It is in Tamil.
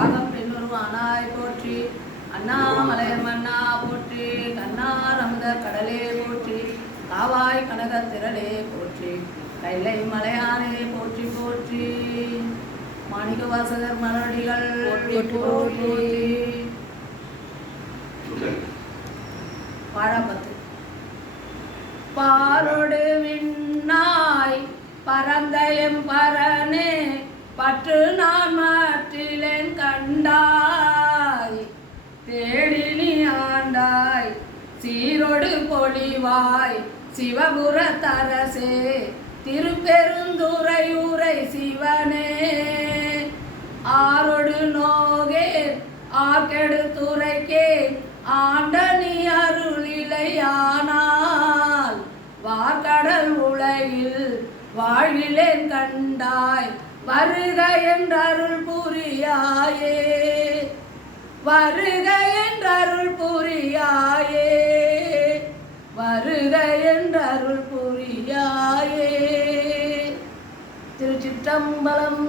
ஆகம் பெண்ணுருவானாய் போற்றி, அண்ணாமலையர் மன்னா போற்றி, கண்ணார் அமுத கடலே போற்றி, காவாய் கனக திரளே போற்றி, கைலை மலையானே போற்றி போற்றி. மாணிக்க வாசகர் மலரடிகள் போற்றி. வாழாப்பத்து. பாரோடு விண்ணாய் பரந்தயம் பரனே, பற்று நான் மாற்றிலேன் கண்டாய், தேடி நீ ஆண்டாய் சீரோடு பொழிவாய் சிவபுர தரசே, திருப்பெருந்துறை ஊரை சிவனே. ஆரோடு நோகே ஆர்கெடு துறைக்கே, ஆண்ட நீ அருளிலையானால், வார்கடல் உலகில் வாழ்கிலேன் கண்டாய், வருக என்றருள் புரியாயே, வருக என்றருள் புரியாயே, வருக என்றருள் புரியாயே. திருச்சிற்றம்பலம்.